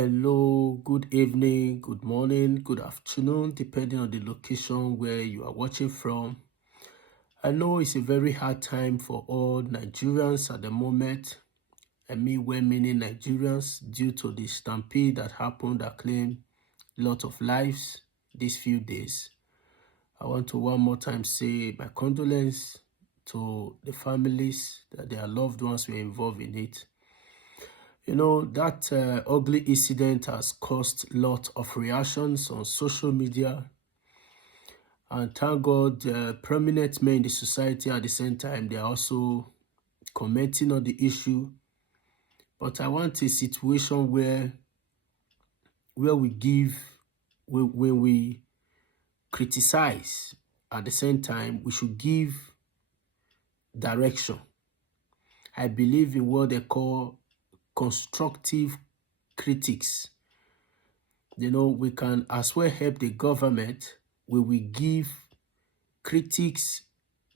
Hello, good evening, good morning, good afternoon, depending on the location where you are watching from. I know it's a very hard time for all Nigerians at the moment. I mean, when many Nigerians, due to the stampede that happened that claimed a lot of lives these few days. I want to one more time say my condolence to the families that their loved ones were involved in it. You know, that ugly incident has caused a lot of reactions on social media. And thank God, prominent men in the society at the same time, they are also commenting on the issue. But I want a situation where we give, when we criticize, at the same time, we should give direction. I believe in what they call constructive critics. You know, we can as well help the government when we give critics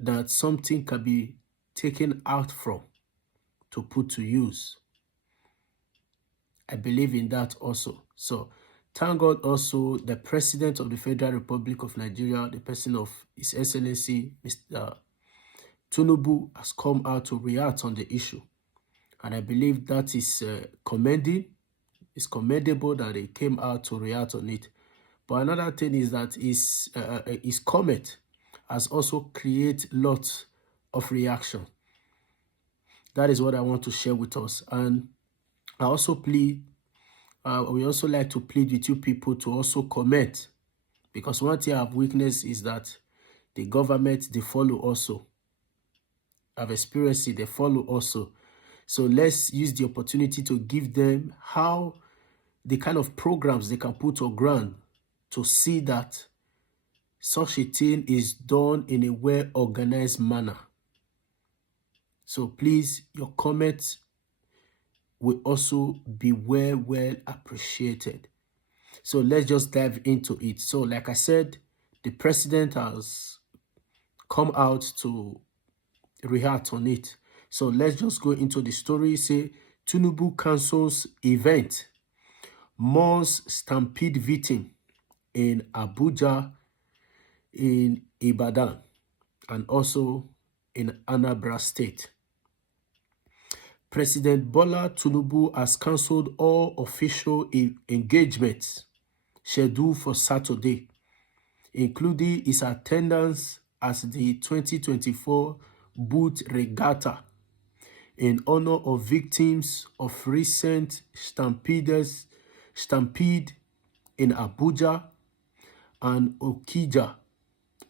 that something can be taken out from to put to use. I believe in that also. So thank God also the President of the Federal Republic of Nigeria, the person of His Excellency, Mr. Tinubu, has come out to react on the issue. And I believe that is commending. It's commendable that they came out to react on it. But another thing is that his comment has also created lots of reaction. That is what I want to share with us. And I also plead, we also like to plead with you people to also comment. Because one thing I've witnessed is that the government, they follow also. I've experienced it, they follow also. So let's use the opportunity to give them how the kind of programs they can put on ground to see that such a thing is done in a well-organized manner. So please, your comments will also be well appreciated. So let's just dive into it. So like I said, the president has come out to react on it. So let's just go into the story. Say, Tinubu cancels event, mourns stampede victim in Abuja, in Ibadan, and also in Anambra State. President Bola Tinubu has cancelled all official engagements scheduled for Saturday, including his attendance at the 2024 Boot Regatta in honor of victims of recent stampede in Abuja and Okija,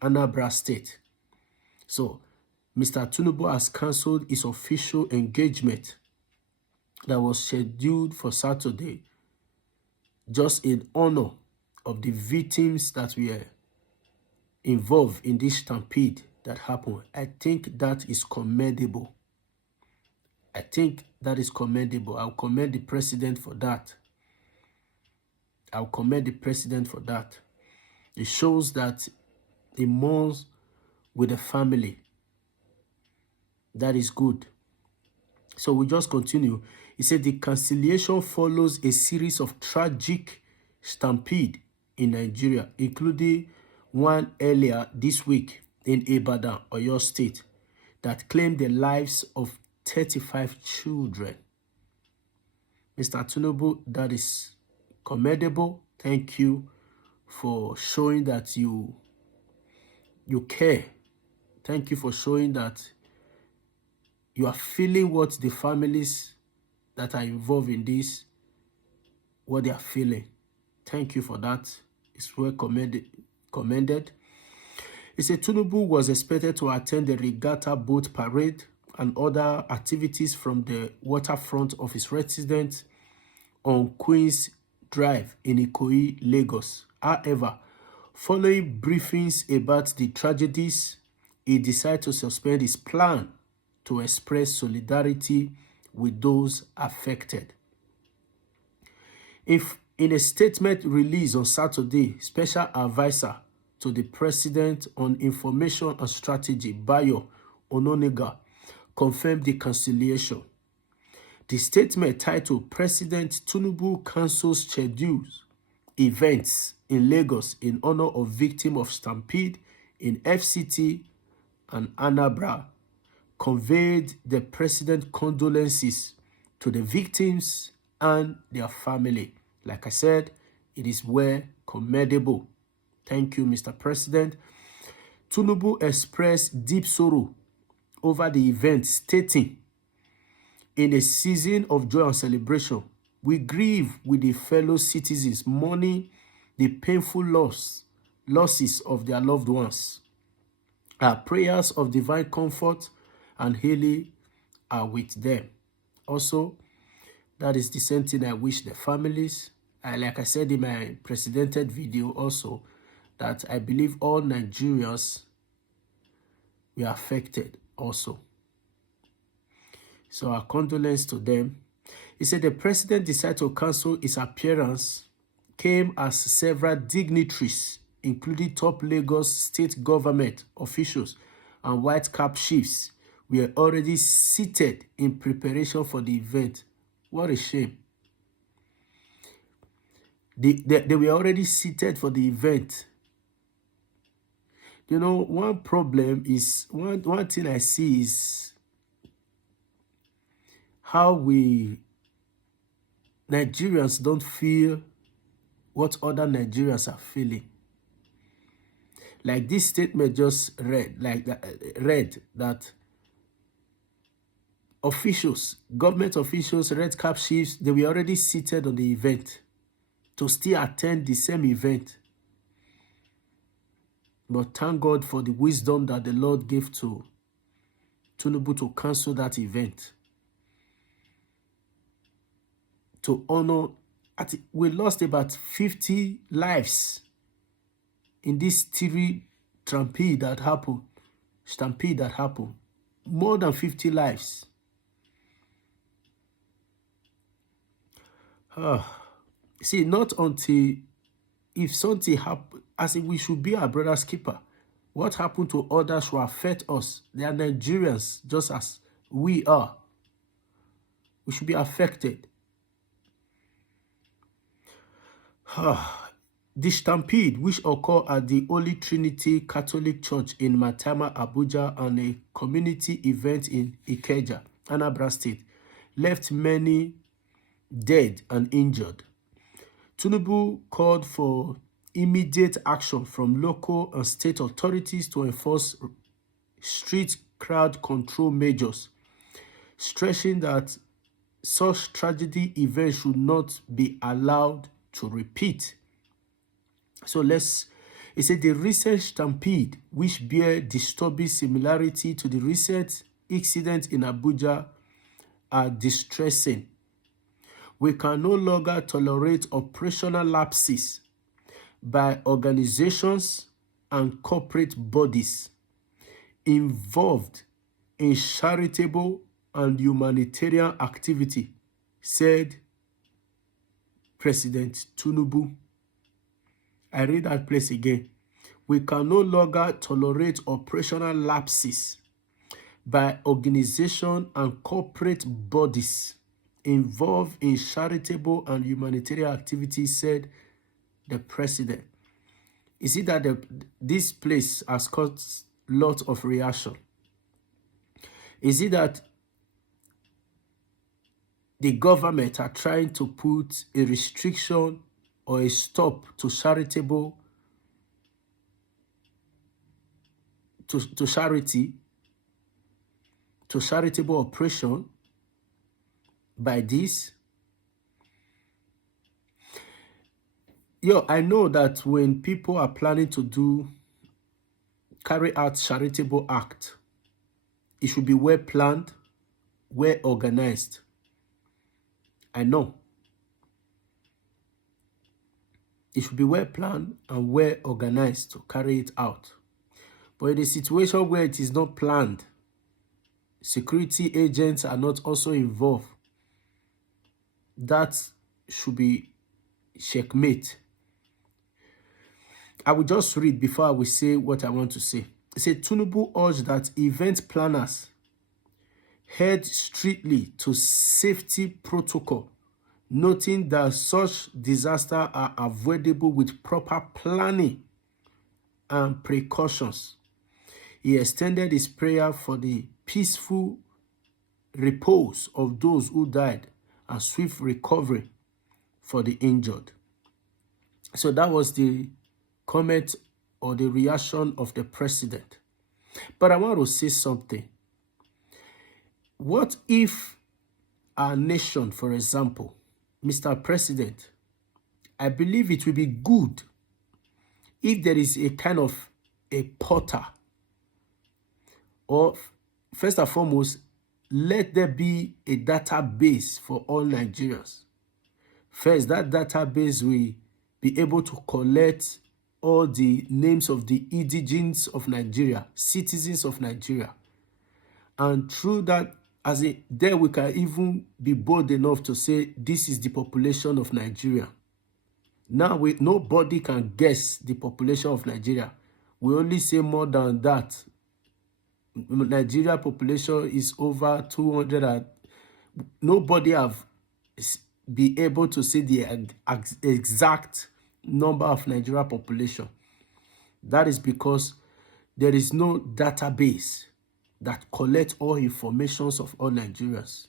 Anambra State. So, Mr. Tinubu has cancelled his official engagement that was scheduled for Saturday just in honor of the victims that were involved in this stampede that happened. I think that is commendable. I think that is commendable. I'll commend the president for that. I'll commend the president for that. It shows that he mourns with the family. That is good. So we just continue. He said the cancellation follows a series of tragic stampede in Nigeria, including one earlier this week in Ibadan, Oyo State, that claimed the lives of 35 children. Mr. Tinubu, that is commendable. Thank you for showing that you care. Thank you for showing that you are feeling what the families that are involved in this, what they are feeling. Thank you for that. It's well commended. He said Tinubu was expected to attend the regatta boat parade and other activities from the waterfront of his residence on Queen's Drive in Ikoyi, Lagos. However, following briefings about the tragedies, he decided to suspend his plan to express solidarity with those affected. In a statement released on Saturday, Special Advisor to the President on Information and Strategy, Bayo Ononega, confirmed the cancellation. The statement titled President Tinubu cancels schedules events in Lagos in honor of victim of Stampede in FCT and Anambra conveyed the president's condolences to the victims and their family. Like I said, it is well commendable. Thank you, Mr. President. Tinubu expressed deep sorrow over the event, stating, "In a season of joy and celebration, we grieve with the fellow citizens mourning the painful losses of their loved ones. Our prayers of divine comfort and healing are with them." Also, that is the same thing I wish the families. Like I said in my precedented video also, that I believe all Nigerians were affected also. So our condolence to them. He said the president decided to cancel his appearance came as several dignitaries, including top Lagos state government officials and white cap chiefs, were already seated in preparation for the event. What a shame. They were already seated for the event. You know, one problem is, one thing I see is how we Nigerians don't feel what other Nigerians are feeling. Like this statement just read, that officials, government officials, red cap chiefs, they were already seated on the event to still attend the same event. But thank God for the wisdom that the Lord gave to Tinubu to cancel that event. To honor, we lost about 50 lives in this stampede that happened. More than 50 lives. See, not until if something happens, as if we should be our brother's keeper. What happened to others will affect us. They are Nigerians, just as we are. We should be affected. The Stampede, which occurred at the Holy Trinity Catholic Church in Matama, Abuja, and a community event in Ikeja, Anambra State, left many dead and injured. Tinubu called for immediate action from local and state authorities to enforce strict crowd control measures, stressing that such tragedy events should not be allowed to repeat. So he said the recent Stampede, which bear disturbing similarity to the recent incident in Abuja, are distressing. We can no longer tolerate operational lapses by organizations and corporate bodies involved in charitable and humanitarian activity, said President Tinubu. I read that place again. We can no longer tolerate operational lapses by organizations and corporate bodies involved in charitable and humanitarian activities, said the president. You see that this place has caused lots of reaction. Is it that the government are trying to put a restriction or a stop to charitable operation by this? I know that when people are planning to carry out charitable act, it should be well planned, well organized. I know. It should be well planned and well organized to carry it out. But in a situation where it is not planned, security agents are not also involved, that should be checkmate. I will just read before I will say what I want to say. It said, Tinubu urged that event planners adhered strictly to safety protocol, noting that such disasters are avoidable with proper planning and precautions. He extended his prayer for the peaceful repose of those who died and swift recovery for the injured. So that was the comment or the reaction of the president. But I want to say something. What if our nation, for example, Mr. President, I believe it will be good if there is a kind of a portal, or first and foremost, let there be a database for all Nigerians. First, that database will be able to collect all the names of the indigents of Nigeria, citizens of Nigeria. And through that, there we can even be bold enough to say this is the population of Nigeria. Now nobody can guess the population of Nigeria. We only say more than that. Nigeria population is over 200 and nobody have be able to say the exact number of Nigeria population. That is because there is no database that collects all informations of all Nigerians.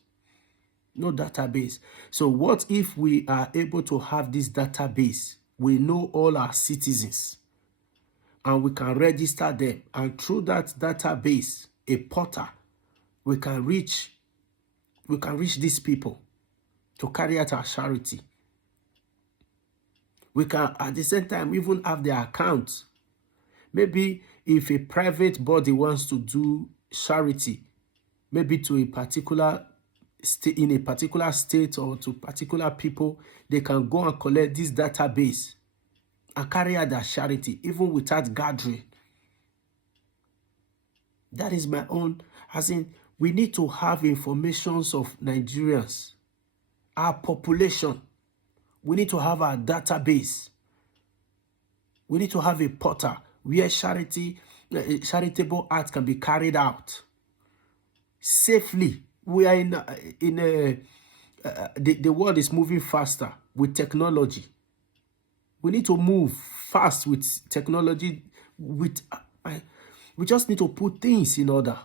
No database. So what if we are able to have this database? We know all our citizens and we can register them. And through that database, a portal, we can reach these people to carry out our charity. We can at the same time even have their accounts. Maybe if a private body wants to do charity, maybe to a particular state, in a particular state, or to particular people, they can go and collect this database and carry out their charity even without gathering. That is my own, as in, we need to have informations of Nigerians, our population. We need to have our database. We need to have a portal where charitable acts can be carried out safely. We are the world is moving faster with technology. We need to move fast with technology. We just need to put things in order.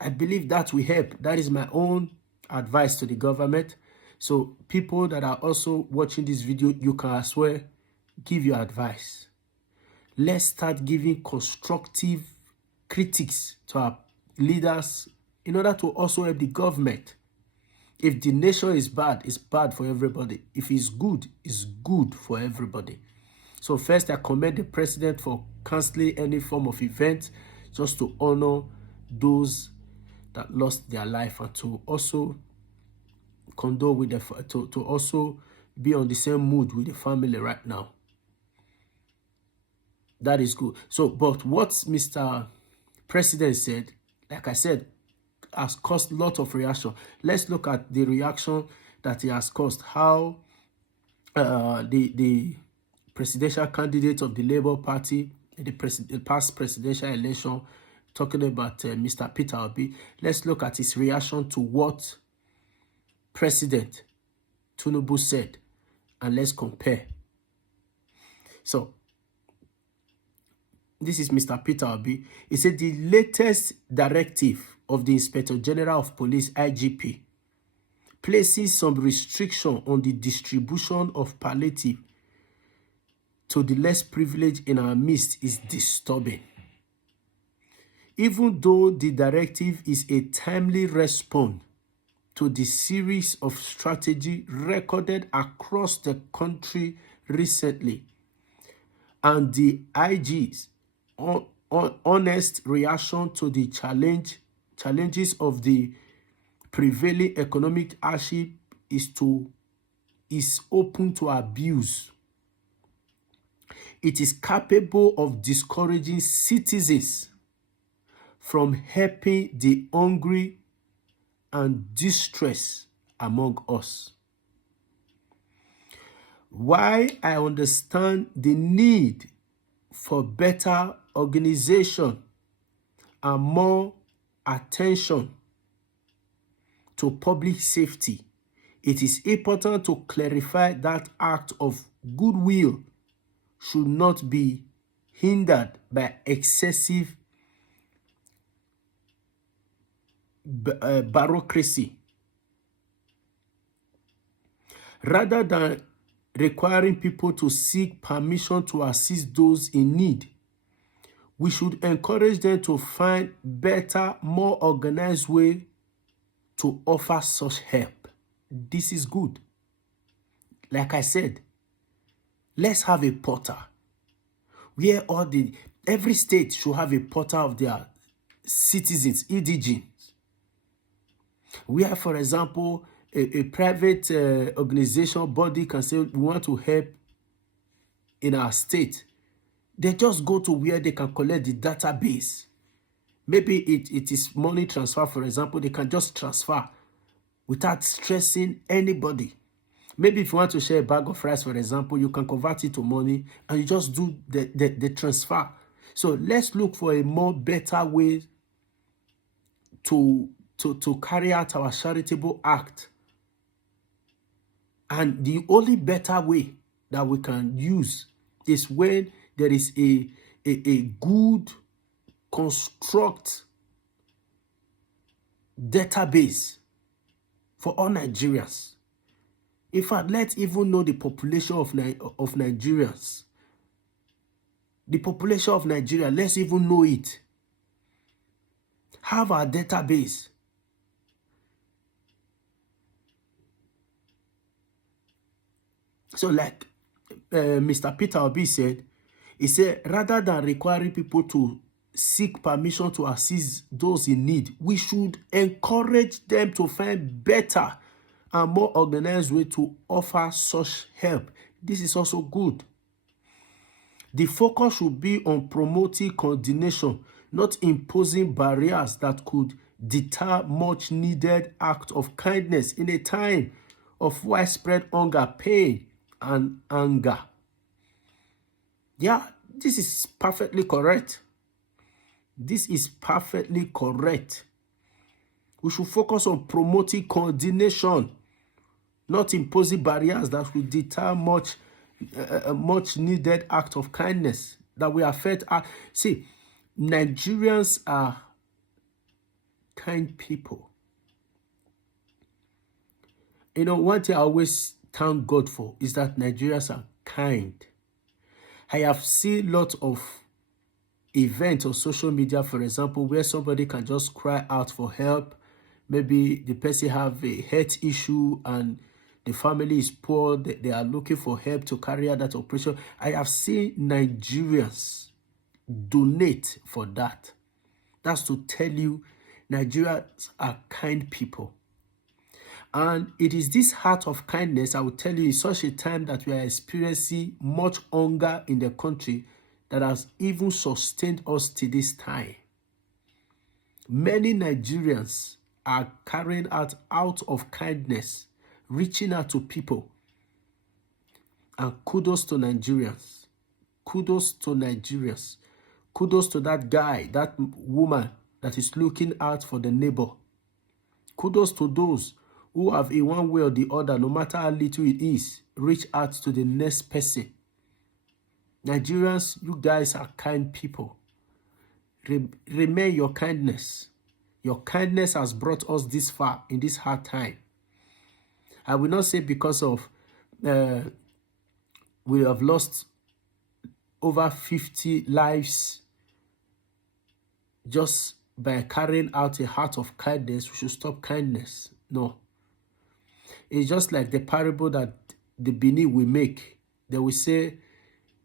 I believe that will help. That is my own advice to the government. So people that are also watching this video, you can as well give your advice. Let's start giving constructive critiques to our leaders in order to also help the government. If the nation is bad, it's bad for everybody. If it's good for everybody. So first, I commend the president for canceling any form of event just to honor those that lost their life, and to also condole with to also be on the same mood with the family right now. That is good. So, but what Mr. President said, like I said, has caused a lot of reaction. Let's look at the reaction that he has caused. How the presidential candidate of the Labour Party in the past presidential election, talking about Mr. Peter Obi. Let's look at his reaction to what President Tinubu said, and let's compare. So, this is Mr. Peter Obi. He said the latest directive of the Inspector General of Police, IGP, places some restriction on the distribution of palliative to the less privileged in our midst is disturbing. Even though the directive is a timely response to the series of strategy recorded across the country recently, and the IG's honest reaction to the challenges of the prevailing economic hardship is open to abuse. It is capable of discouraging citizens from helping the hungry and distress among us. While I understand the need for better organization and more attention to public safety, it is important to clarify that act of goodwill should not be hindered by excessive bureaucracy. Rather than requiring people to seek permission to assist those in need, we should encourage them to find better, more organized way to offer such help. This is good. Like I said, let's have a portal where every state should have a portal of their citizens, indigenes. Where, for example, a private organization body can say, we want to help in our state. They just go to where they can collect the database. Maybe it is money transfer, for example. They can just transfer without stressing anybody. Maybe if you want to share a bag of rice, for example, you can convert it to money and you just do the transfer. So let's look for a more better way to carry out our charitable act. And the only better way that we can use is when there is a good construct database for all Nigerians. In fact, let's even know the population of Nigerians. The population of Nigeria, let's even know it. Have our database. So like Mr. Peter Obi said, he said, rather than requiring people to seek permission to assist those in need, we should encourage them to find better and more organized way to offer such help. This is also good. The focus should be on promoting coordination, not imposing barriers that could deter much needed act of kindness in a time of widespread hunger, pain, and anger. Yeah, this is perfectly correct. This is perfectly correct. We should focus on promoting coordination, not imposing barriers that will deter much needed act of kindness that will affect our. See, Nigerians are kind people. You know, one thing I always thank God for is that Nigerians are kind. I have seen lots of events on social media, for example, where somebody can just cry out for help. Maybe the person have a health issue and the family is poor. They are looking for help to carry out that operation. I have seen Nigerians donate for that. That's to tell you, Nigerians are kind people. And it is this heart of kindness, I will tell you, in such a time that we are experiencing much hunger in the country, that has even sustained us to this time. Many Nigerians are carrying out of kindness, reaching out to people. And kudos to Nigerians. Kudos to Nigerians. Kudos to that guy, that woman that is looking out for the neighbor. Kudos to those who have in one way or the other, no matter how little it is, reach out to the next person. Nigerians, you guys are kind people. Remain your kindness. Your kindness has brought us this far in this hard time. I will not say because of we have lost over 50 lives just by carrying out a heart of kindness. We should stop kindness. No. It's just like the parable that the Benin will make. They will say,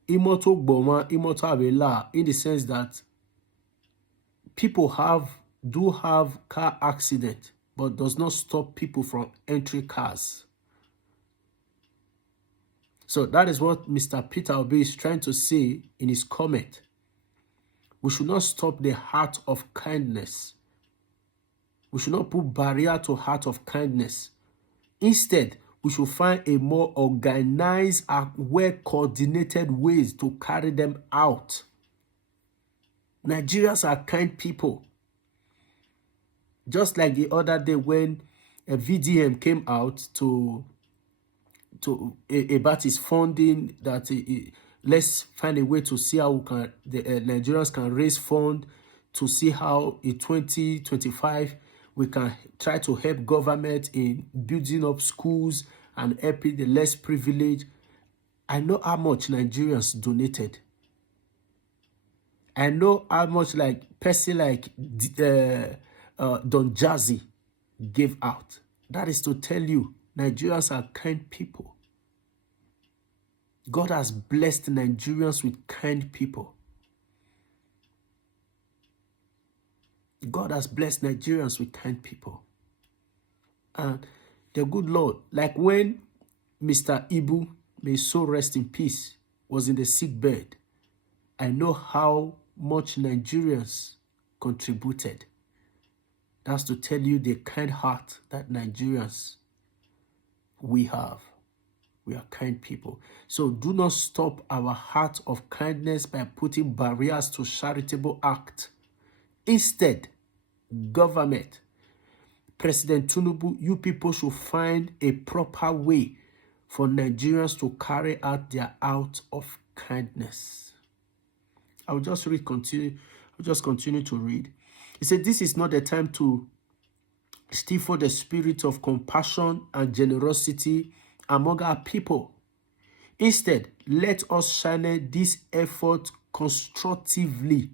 immortal Boma, immortal Avela, in the sense that people do have car accident, but does not stop people from entering cars. So that is what Mr. Peter Obi is trying to say in his comment. We should not stop the heart of kindness. We should not put barrier to heart of kindness. Instead, we should find a more organized and well-coordinated ways to carry them out. Nigerians are kind people. Just like the other day when a VDM came out about his funding, that let's find a way to see how the Nigerians can raise fund to see how in 2025 we can try to help government in building up schools and helping the less privileged. I know how much Nigerians donated. I know how much like person like Don Jazzy gave out. That is to tell you, Nigerians are kind people. God has blessed Nigerians with kind people. God has blessed Nigerians with kind people. And the good Lord, like when Mr. Ibu, may his soul rest in peace, was in the sick bed, I know how much Nigerians contributed. That's to tell you the kind heart that Nigerians we have. We are kind people. So do not stop our heart of kindness by putting barriers to charitable act. Instead, government, President Tinubu, you people should find a proper way for Nigerians to carry out their act of kindness. I'll just continue to read. He said, this is not the time to stifle the spirit of compassion and generosity among our people. Instead, let us channel this effort constructively,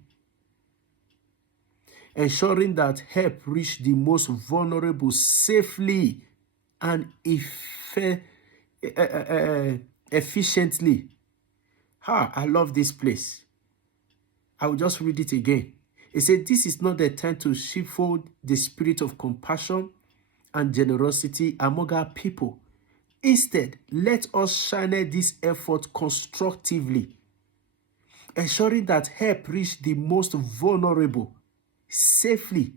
ensuring that help reach the most vulnerable safely and efficiently. I love this place. I will just read it again. It said, this is not the time to stifle the spirit of compassion and generosity among our people. Instead, let us channel this effort constructively, ensuring that help reach the most vulnerable safely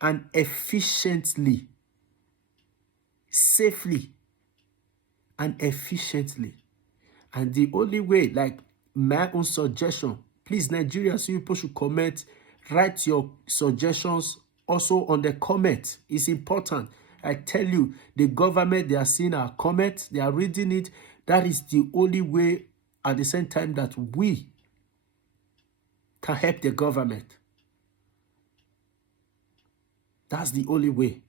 and efficiently. Safely and efficiently. And the only way, like my own suggestion, please, Nigerians, you people should comment, write your suggestions also on the comment. It's important. I tell you, the government, they are seeing our comment, they are reading it. That is the only way at the same time that we can help the government. That's the only way.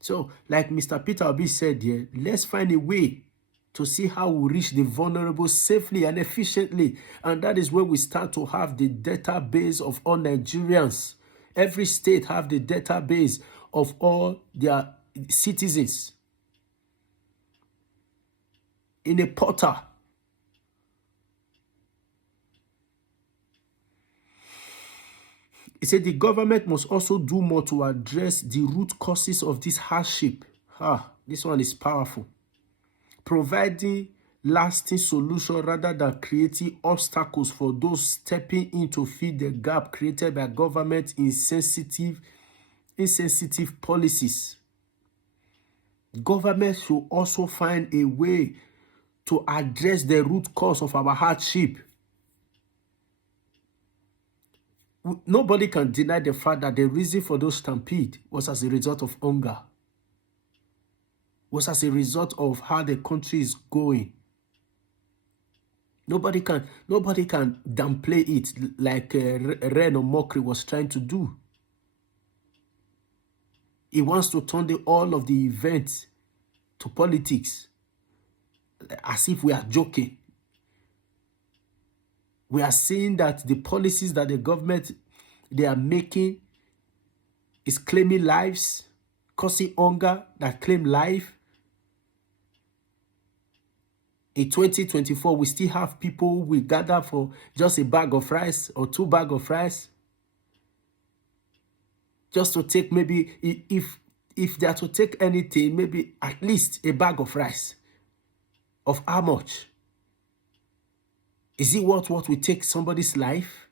So, like Mr. Peter Obi said here, let's find a way to see how we reach the vulnerable safely and efficiently. And that is where we start to have the database of all Nigerians. Every state have the database of all their citizens in a portal. He said the government must also do more to address the root causes of this hardship. This one is powerful. Providing lasting solution rather than creating obstacles for those stepping in to fill the gap created by government insensitive policies. Government should also find a way to address the root cause of our hardship. Nobody can deny the fact that the reason for those stampede was as a result of hunger, was as a result of how the country is going. Nobody can downplay it like Ren or Mockery was trying to do. He wants to turn all of the events to politics, as if we are joking. We are seeing that the policies that the government they are making is claiming lives, causing hunger that claim life. In 2024, we still have people we gather for just a bag of rice or 2 bags of rice. Just to take maybe, if they are to take anything, maybe at least a bag of rice. Of how much? Is it worth what will take somebody's life?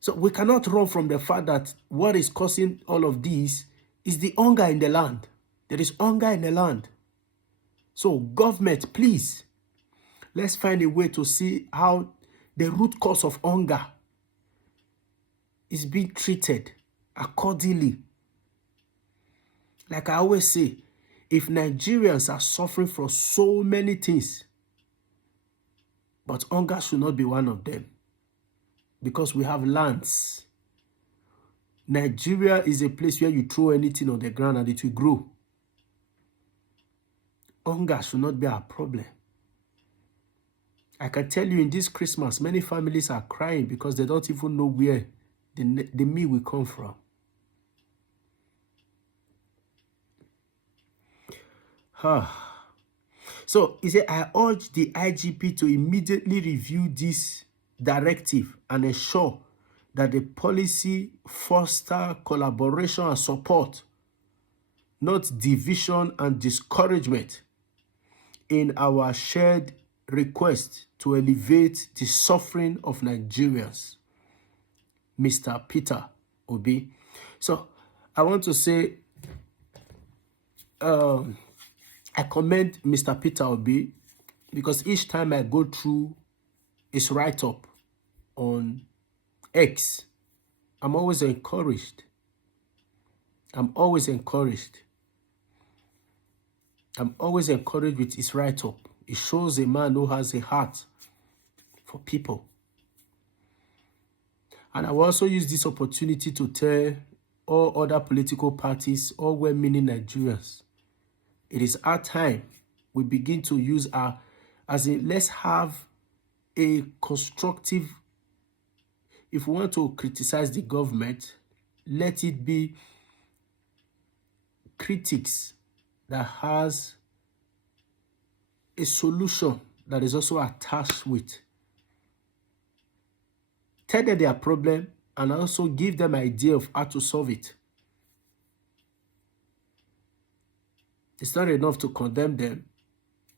So we cannot run from the fact that what is causing all of these is the hunger in the land. There is hunger in the land. So government, please, let's find a way to see how the root cause of hunger is being treated accordingly. Like I always say, if Nigerians are suffering from so many things, but hunger should not be one of them, because we have lands. Nigeria is a place where you throw anything on the ground and it will grow. Hunger should not be our problem. I can tell you, in this Christmas, many families are crying because they don't even know where the meal will come from. So he said, I urge the IGP to immediately review this directive and ensure that the policy foster collaboration and support, not division and discouragement, in our shared request to elevate the suffering of Nigerians. Mr. Peter Obi. So I want to say, I commend Mr. Peter Obi because each time I go through his write-up on X, I'm always encouraged. I'm always encouraged with his write-up. It shows a man who has a heart for people. And I will also use this opportunity to tell all other political parties, all well-meaning Nigerians, it is our time we begin to use let's have a constructive, if we want to criticize the government, let it be critics that has a solution that is also attached with. Tell them their problem and also give them an idea of how to solve it. It's not enough to condemn them,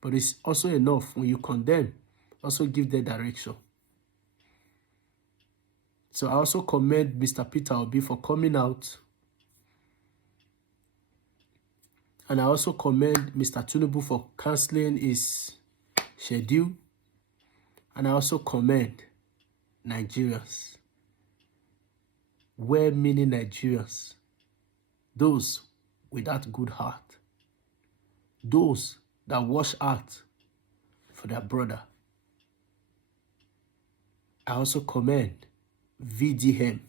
but it's also enough when you condemn, also give them direction. So I also commend Mr. Peter Obi for coming out. And I also commend Mr. Tinubu for cancelling his schedule. And I also commend Nigerians, well-meaning Nigerians, those with that good heart, those that wash out for their brother. I also commend VDM.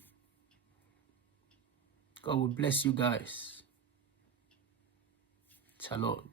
God will bless you guys. Shalom.